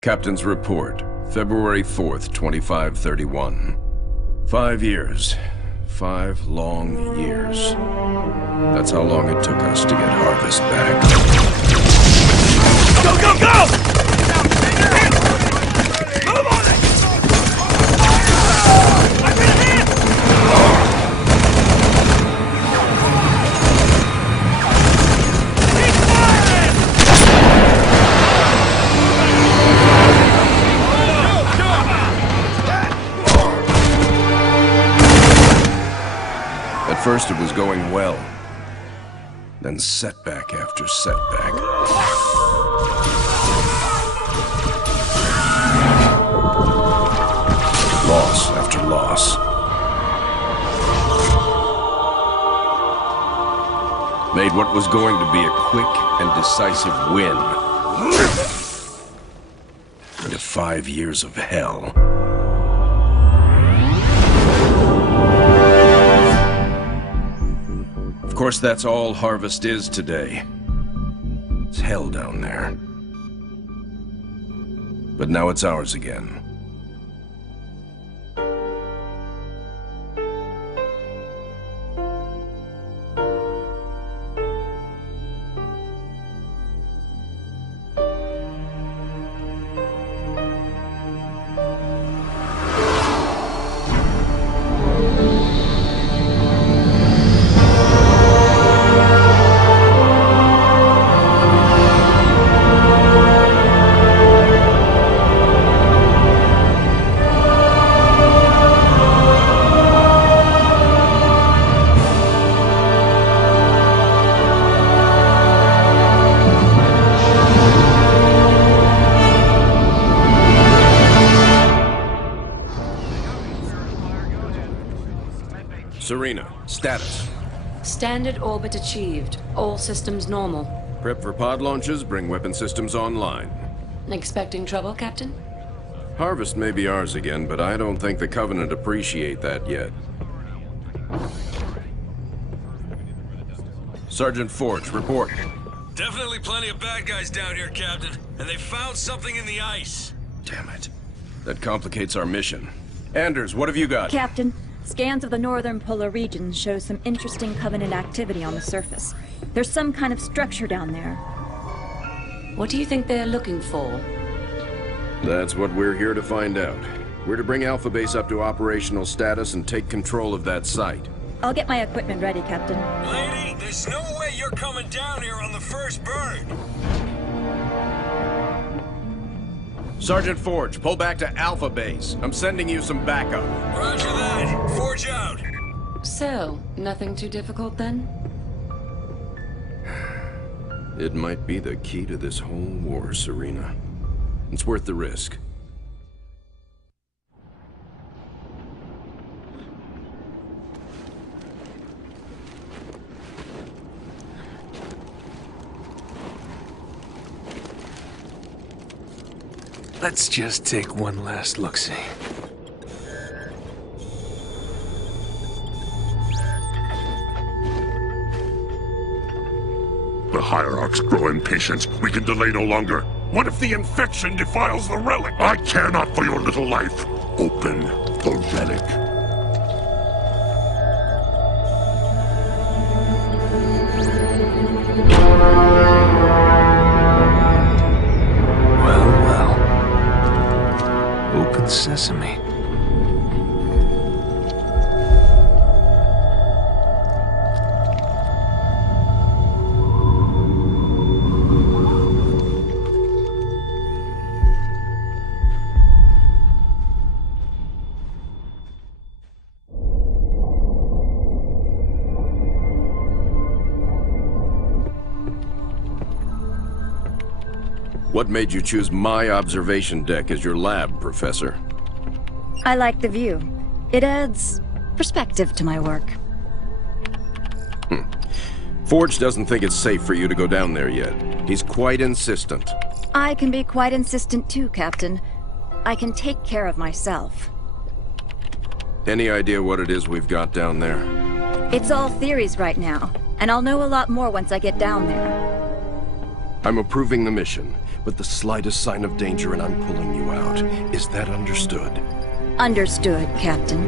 Captain's report, February 4th, 2531. 5 years. 5 long years. That's how long it took us to get Harvest back. Go, go, go! Move on it! I'm in here! Keep firing! At first it was going well. Then setback after setback. Loss after loss. Made what was going to be a quick and decisive win into 5 years of hell. Of course, that's all Harvest is today. It's hell down there. But now it's ours again. Serena, status. Standard orbit achieved. All systems normal. Prep for pod launches, bring weapon systems online. Expecting trouble, Captain? Harvest may be ours again, but I don't think the Covenant appreciate that yet. Sergeant Forge, report. Definitely plenty of bad guys down here, Captain. And they found something in the ice. Damn it. That complicates our mission. Anders, what have you got? Captain, scans of the northern polar region show some interesting Covenant activity on the surface. There's some kind of structure down there. What do you think they're looking for? That's what we're here to find out. We're to bring Alpha Base up to operational status and take control of that site. I'll get my equipment ready, Captain. Lady, there's no way you're coming down here on the first bird. Sergeant Forge, pull back to Alpha Base. I'm sending you some backup. Roger that. Forge out. So, nothing too difficult then? It might be the key to this whole war, Serena. It's worth the risk. Let's just take one last look-see. The Hierarchs grow impatient. We can delay no longer. What if the infection defiles the relic? I care not for your little life. Open the relic. Open sesame. What made you choose my observation deck as your lab, Professor? I like the view. It adds perspective to my work. Forge doesn't think it's safe for you to go down there yet. He's quite insistent. I can be quite insistent too, Captain. I can take care of myself. Any idea what it is we've got down there? It's all theories right now, and I'll know a lot more once I get down there. I'm approving the mission, but the slightest sign of danger and I'm pulling you out. Is that understood? Understood, Captain.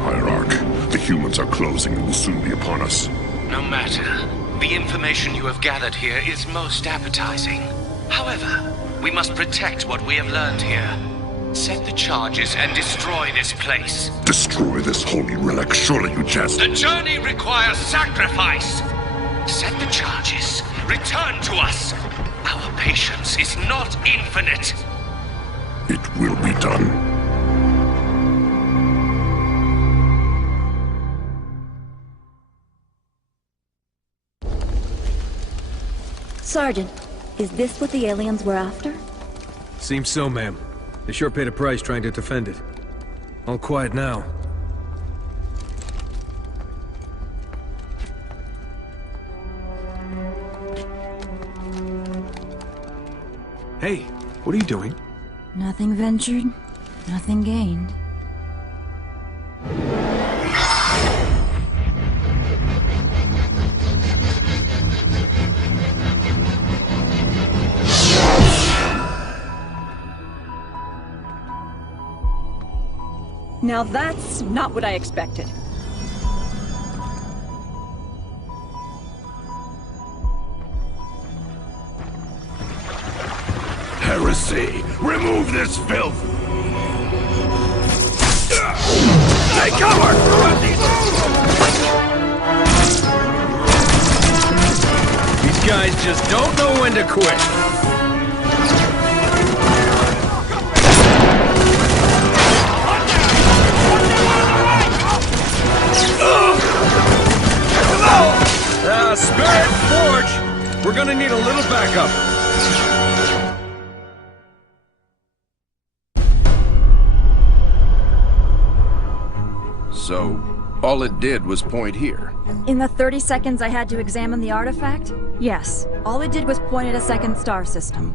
Hierarch, the humans are closing and will soon be upon us. No matter. The information you have gathered here is most appetizing. However, we must protect what we have learned here. Set the charges and destroy this place. Destroy this holy relic, surely you jest. The journey requires sacrifice. Set the charges. Return to us. Our patience is not infinite. It will be done. Sergeant, is this what the aliens were after? Seems so, ma'am. They sure paid a price trying to defend it. All quiet now. Hey, what are you doing? Nothing ventured, nothing gained. Now that's not what I expected. Heresy! Remove this filth! Take cover! These guys just don't know when to quit. Spirit Forge! We're gonna need a little backup. So, all it did was point here. In the 30 seconds I had to examine the artifact? Yes. All it did was point at a second star system.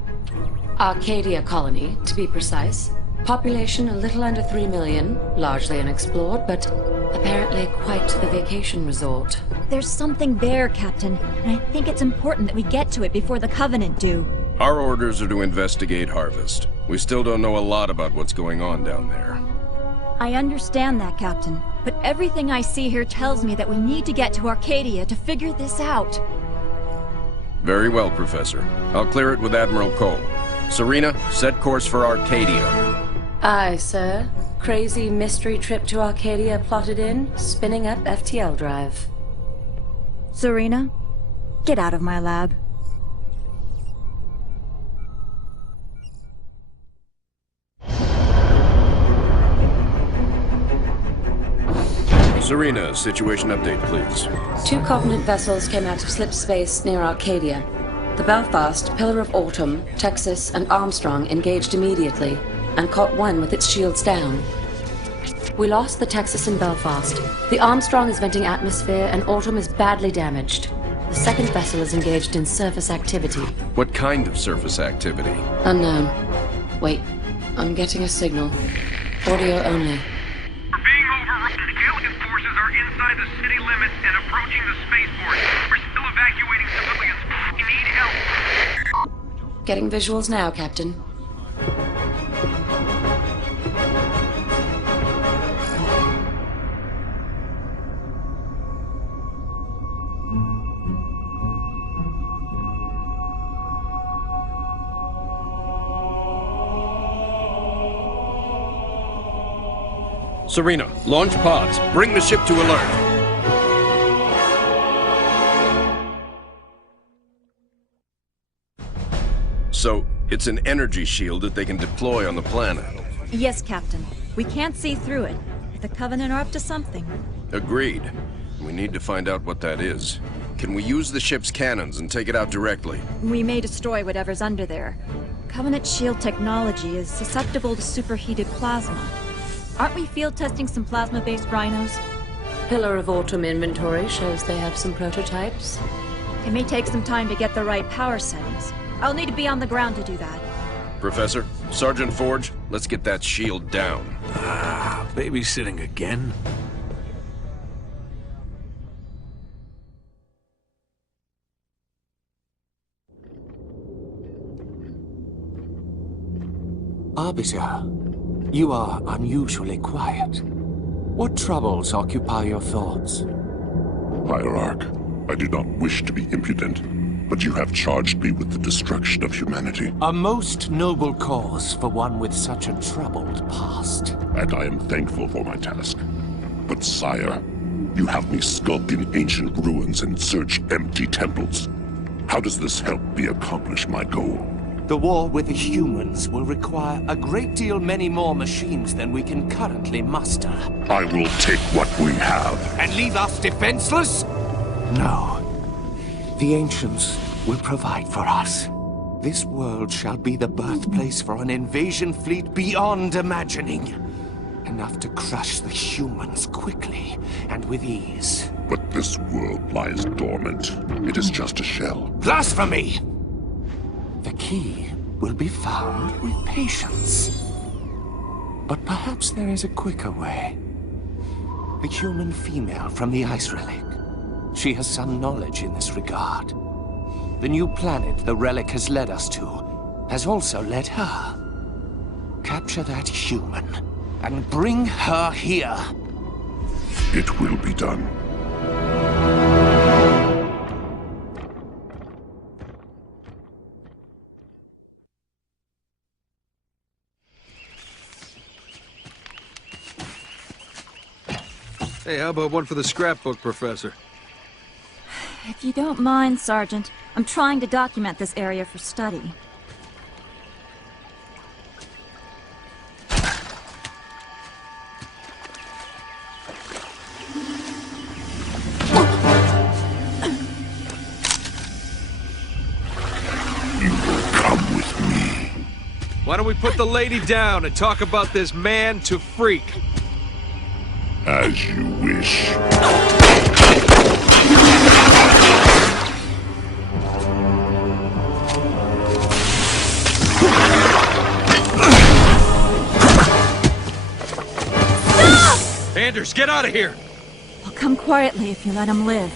Arcadia colony, to be precise. Population a little under 3 million, largely unexplored, but apparently quite the vacation resort. There's something there, Captain, and I think it's important that we get to it before the Covenant do. Our orders are to investigate Harvest. We still don't know a lot about what's going on down there. I understand that, Captain, but everything I see here tells me that we need to get to Arcadia to figure this out. Very well, Professor. I'll clear it with Admiral Cole. Serena, set course for Arcadia. Aye, sir. Crazy mystery trip to Arcadia plotted in, spinning up FTL drive. Serena, get out of my lab. Serena, situation update, please. 2 Covenant vessels came out of slip space near Arcadia. The Belfast, Pillar of Autumn, Texas, and Armstrong engaged immediately, and caught one with its shields down. We lost the Texas and Belfast. The Armstrong is venting atmosphere, and Autumn is badly damaged. The second vessel is engaged in surface activity. What kind of surface activity? Unknown. Wait, I'm getting a signal. Audio only. We're being overrun. Alien forces are inside the city limits and approaching the spaceport. We're still evacuating civilians. We need help. Getting visuals now, Captain. Serena, launch pods. Bring the ship to alert. So, it's an energy shield that they can deploy on the planet. Yes, Captain. We can't see through it. The Covenant are up to something. Agreed. We need to find out what that is. Can we use the ship's cannons and take it out directly? We may destroy whatever's under there. Covenant shield technology is susceptible to superheated plasma. Aren't we field testing some plasma-based rhinos? Pillar of Autumn inventory shows they have some prototypes. It may take some time to get the right power settings. I'll need to be on the ground to do that. Professor, Sergeant Forge, let's get that shield down. Babysitting again? Arbiter, you are unusually quiet. What troubles occupy your thoughts? Hierarch, I do not wish to be impudent, but you have charged me with the destruction of humanity. A most noble cause for one with such a troubled past. And I am thankful for my task. But sire, you have me skulk in ancient ruins and search empty temples. How does this help me accomplish my goal? The war with the humans will require a great deal many more machines than we can currently muster. I will take what we have. And leave us defenseless? No. The ancients will provide for us. This world shall be the birthplace for an invasion fleet beyond imagining. Enough to crush the humans quickly and with ease. But this world lies dormant. It is just a shell. Blasphemy! The key will be found with patience. But perhaps there is a quicker way. The human female from the Ice Relic. She has some knowledge in this regard. The new planet the relic has led us to has also led her. Capture that human and bring her here. It will be done. Hey, how about one for the scrapbook, Professor? If you don't mind, Sergeant, I'm trying to document this area for study. You will come with me. Why don't we put the lady down and talk about this man to freak? As you wish. Anders, get out of here! I'll come quietly if you let him live.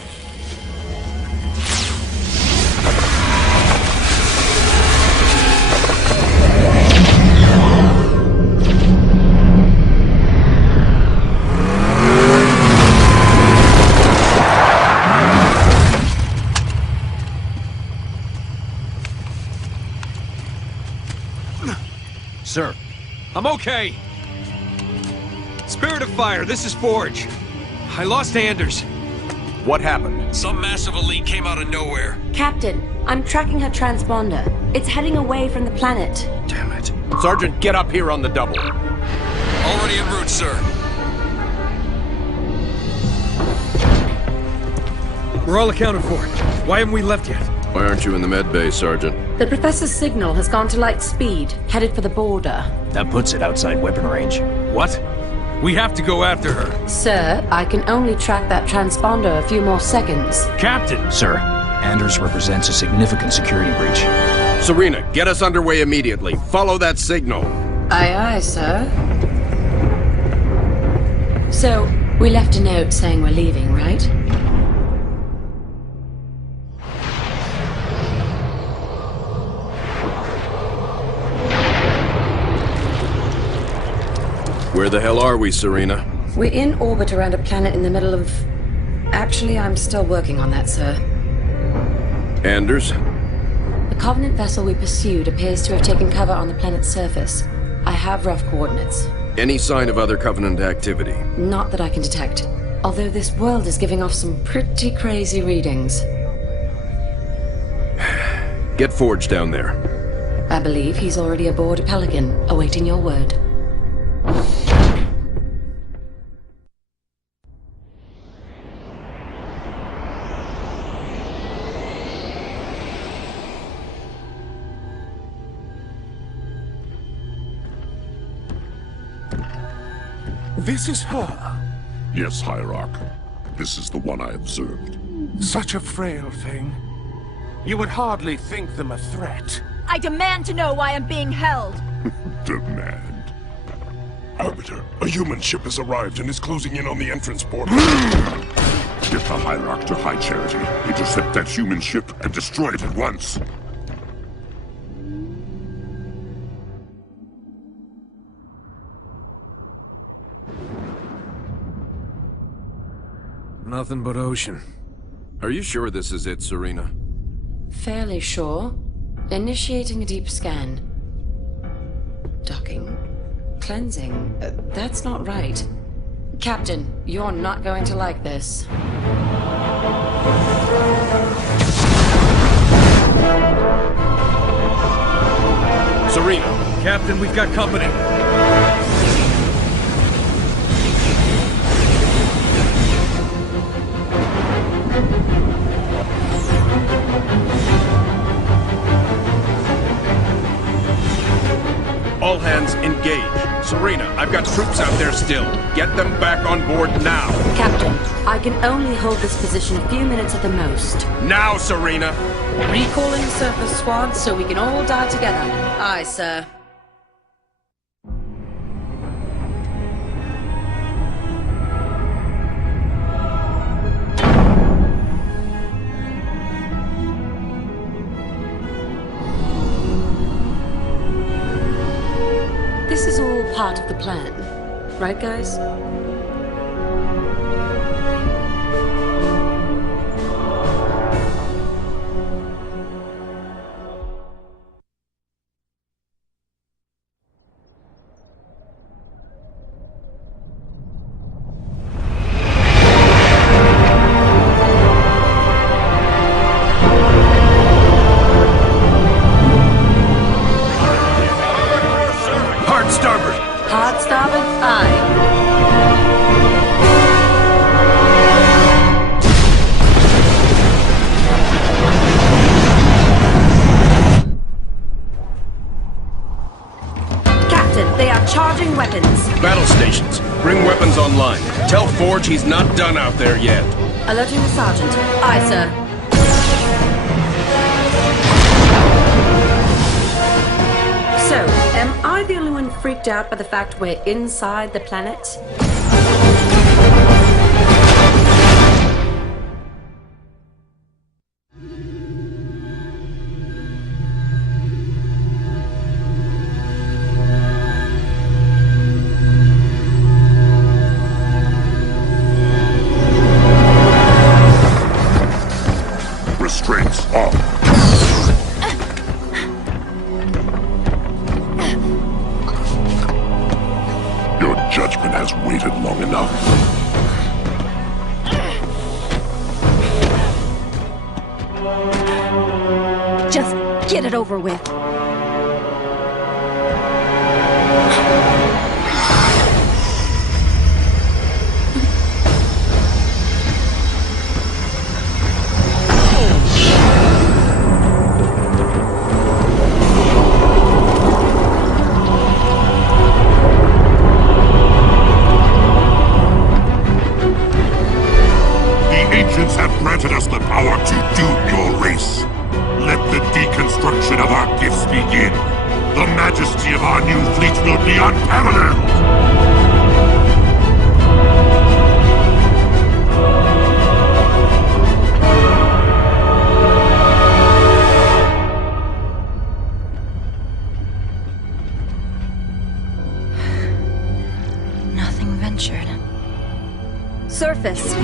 Sir. I'm okay. Spirit of Fire, this is Forge. I lost Anders. What happened? Some massive elite came out of nowhere. Captain, I'm tracking her transponder. It's heading away from the planet. Damn it. Sergeant, get up here on the double. Already en route, sir. We're all accounted for. Why haven't we left yet? Why aren't you in the med bay, Sergeant? The Professor's signal has gone to light speed, headed for the border. That puts it outside weapon range. What? We have to go after her. Sir, I can only track that transponder a few more seconds. Captain! Sir, Anders represents a significant security breach. Serena, get us underway immediately. Follow that signal. Aye, aye, sir. So, we left a note saying we're leaving, right? Where the hell are we, Serena? We're in orbit around a planet in the middle of... Actually, I'm still working on that, sir. Anders? The Covenant vessel we pursued appears to have taken cover on the planet's surface. I have rough coordinates. Any sign of other Covenant activity? Not that I can detect. Although this world is giving off some pretty crazy readings. Get Forge down there. I believe he's already aboard a Pelican, awaiting your word. This is her? Yes, Hierarch. This is the one I observed. Such a frail thing. You would hardly think them a threat. I demand to know why I'm being held. Demand. Arbiter, a human ship has arrived and is closing in on the entrance port. Get the Hierarch to High Charity. Intercept that human ship and destroy it at once. Nothing but ocean. Are you sure this is it, Serena? Fairly sure. Initiating a deep scan. Docking. Cleansing. That's not right. Captain, you're not going to like this. Serena! Captain, we've got company. All hands engage. Serena, I've got troops out there still. Get them back on board now. Captain, I can only hold this position a few minutes at the most. Now, Serena! Recalling surface squad so we can all die together. Aye, sir. This is all part of the plan, right, guys? Hard starboard! Hard starboard, aye. Captain, they are charging weapons. Battle stations, bring weapons online. Tell Forge he's not done out there yet. Alerting the sergeant. Aye, sir. So, am I the only one freaked out by the fact we're inside the planet? Restraints off. Your judgment has waited long enough. Just get it over with. The ancients have granted us the power to doom your race. Let the deconstruction of our gifts begin. The majesty of our new fleet will be unparalleled. Nothing ventured. Surface.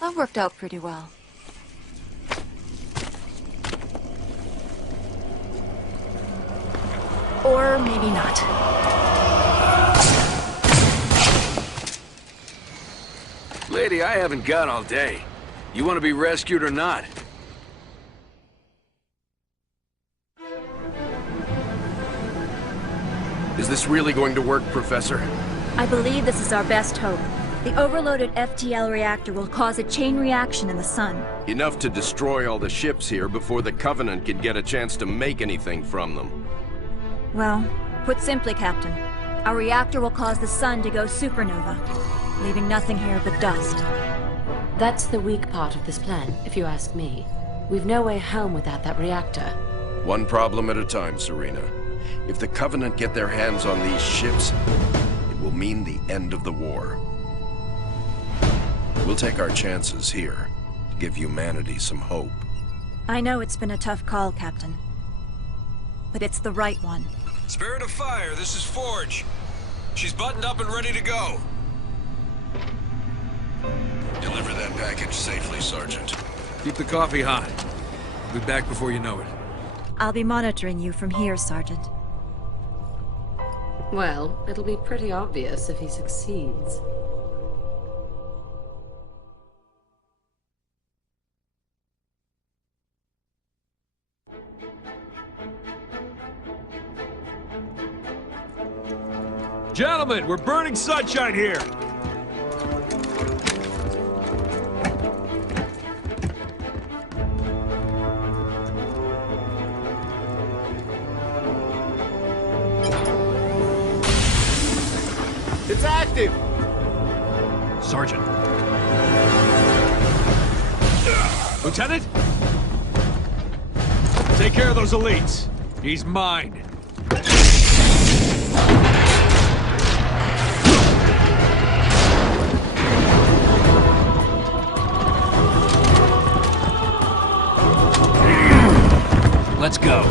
That worked out pretty well. Or maybe not. Lady, I haven't got all day. You want to be rescued or not? Is this really going to work, Professor? I believe this is our best hope. The overloaded FTL reactor will cause a chain reaction in the sun. Enough to destroy all the ships here before the Covenant can get a chance to make anything from them. Well, put simply, Captain, our reactor will cause the sun to go supernova, leaving nothing here but dust. That's the weak part of this plan, if you ask me. We've no way home without that reactor. One problem at a time, Serena. If the Covenant get their hands on these ships, it will mean the end of the war. We'll take our chances here to give humanity some hope. I know it's been a tough call, Captain. But it's the right one. Spirit of Fire, this is Forge. She's buttoned up and ready to go. Deliver that package safely, Sergeant. Keep the coffee hot. We'll be back before you know it. I'll be monitoring you from here, Sergeant. Well, it'll be pretty obvious if he succeeds. Gentlemen, we're burning sunshine here! It's active! Sergeant. Lieutenant? Take care of those elites. He's mine. Let's go.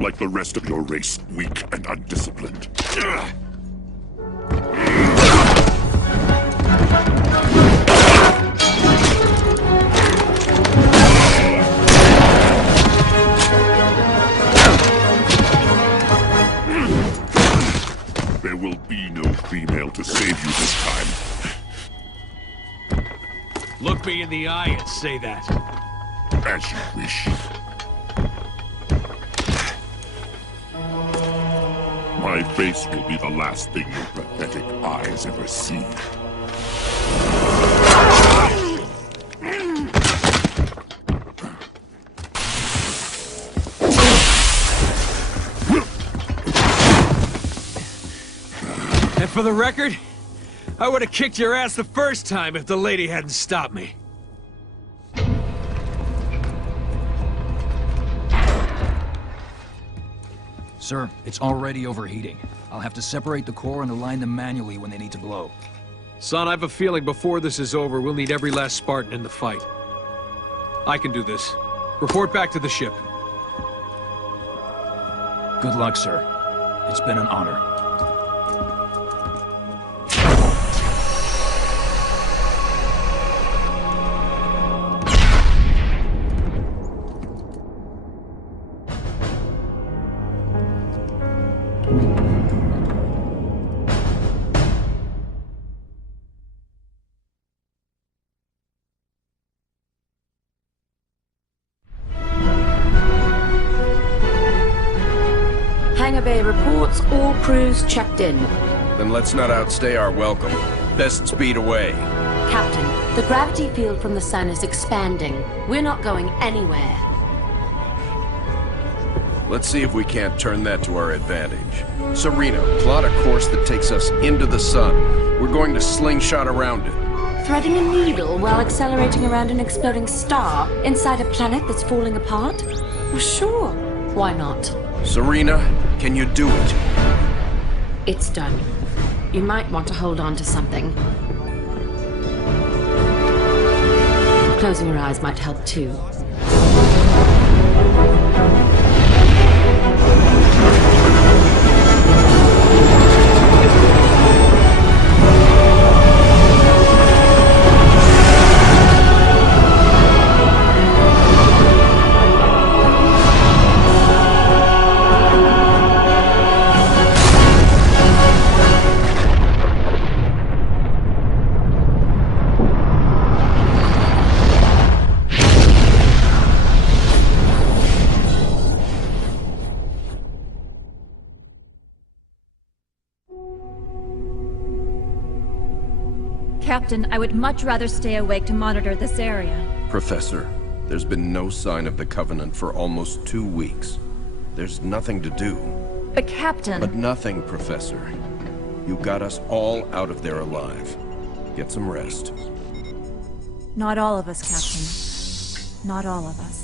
Like the rest of your race, weak and undisciplined. There will be no female to save you this time. Look me in the eye and say that. As you wish. My face will be the last thing your pathetic eyes ever see. And for the record, I would have kicked your ass the first time if the lady hadn't stopped me. Sir, it's already overheating. I'll have to separate the core and align them manually when they need to blow. Son, I have a feeling before this is over, we'll need every last Spartan in the fight. I can do this. Report back to the ship. Good luck, sir. It's been an honor. Hangar Bay reports all crews checked in. Then let's not outstay our welcome. Best speed away. Captain, the gravity field from the sun is expanding. We're not going anywhere. Let's see if we can't turn that to our advantage. Serena, plot a course that takes us into the sun. We're going to slingshot around it. Threading a needle while accelerating around an exploding star inside a planet that's falling apart? Well, sure. Why not? Serena, can you do it? It's done. You might want to hold on to something. Closing your eyes might help too. Captain, I would much rather stay awake to monitor this area. Professor, There's been no sign of the Covenant for almost 2 weeks. There's nothing to do. But Captain... But nothing, Professor. You got us all out of there alive. Get some rest. Not all of us, Captain. Not all of us.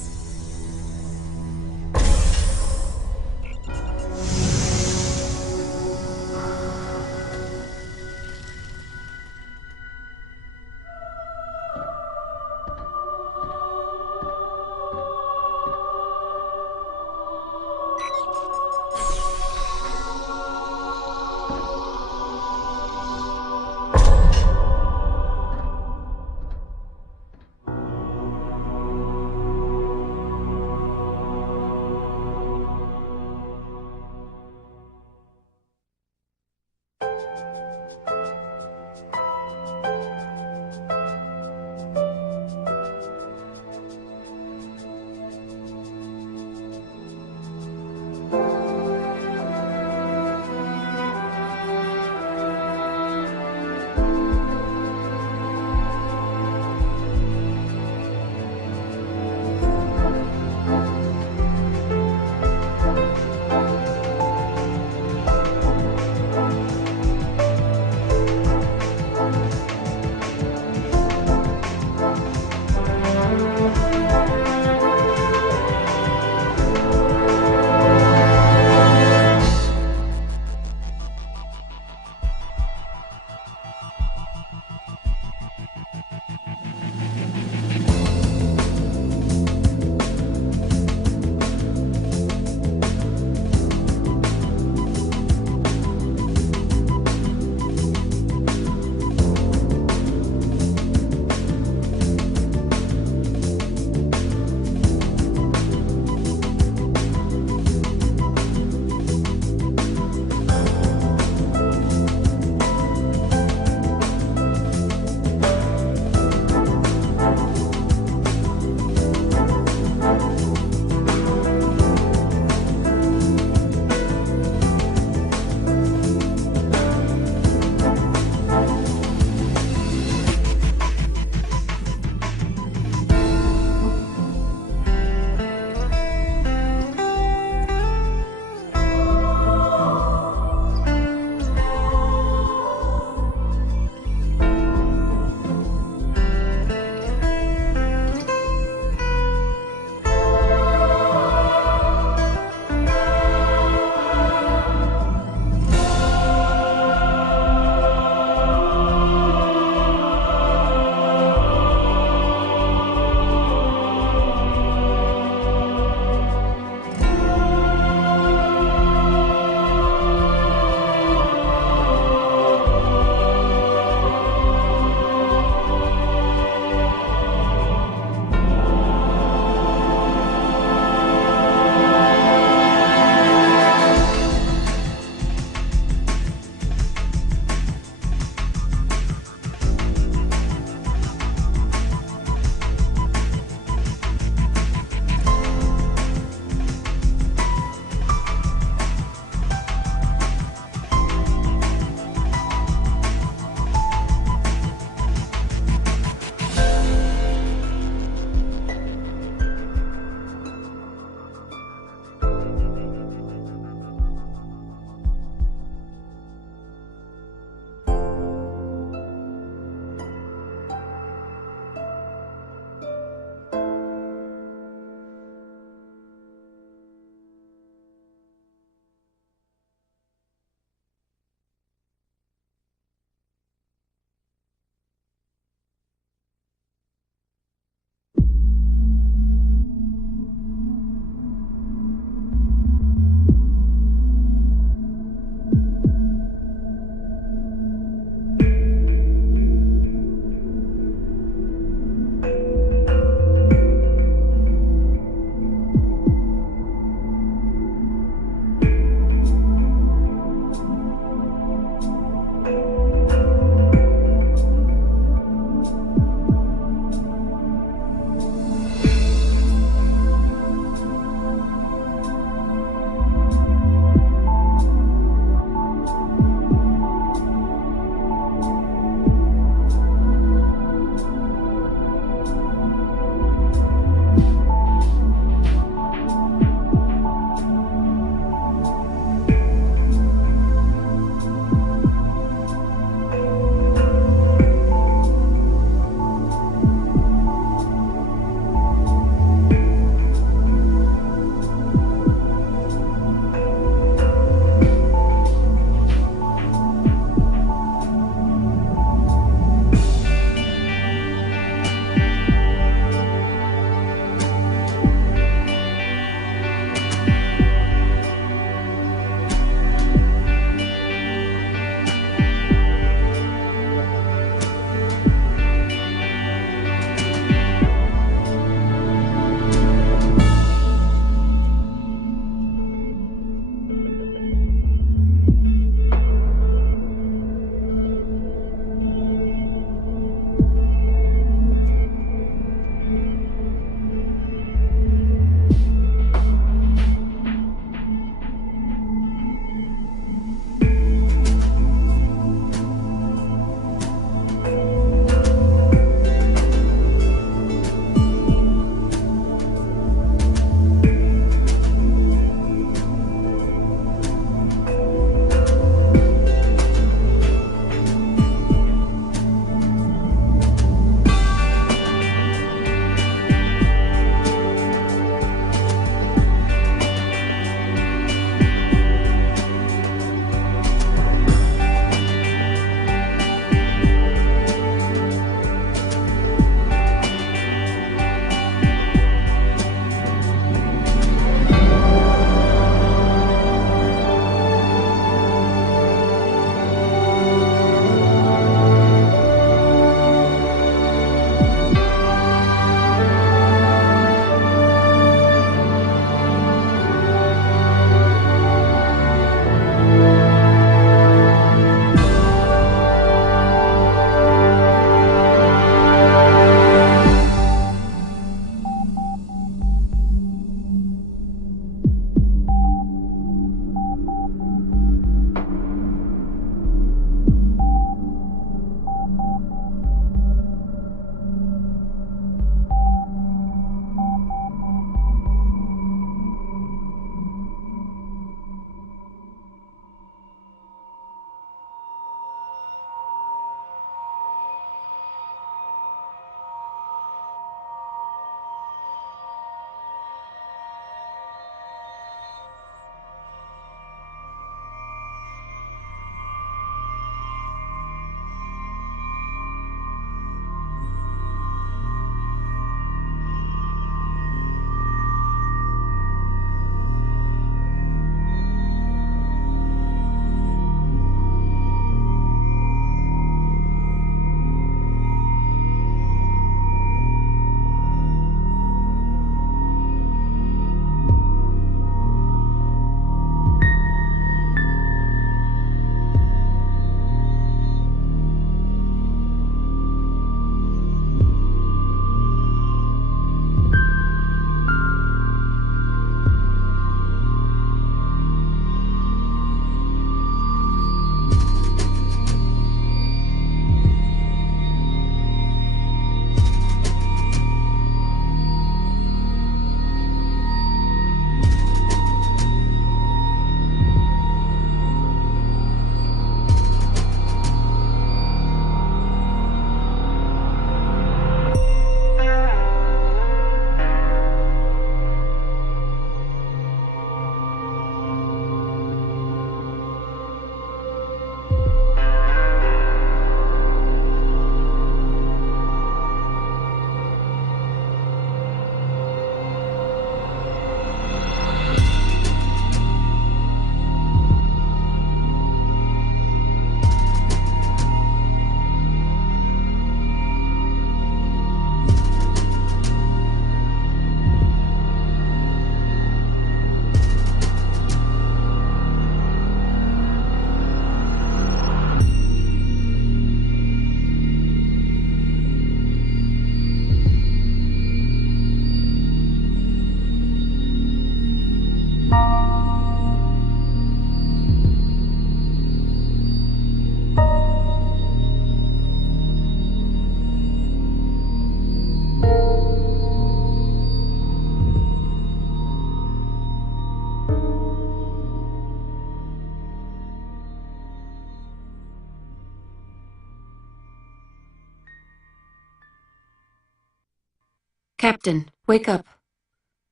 Captain, wake up.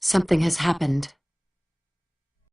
Something has happened.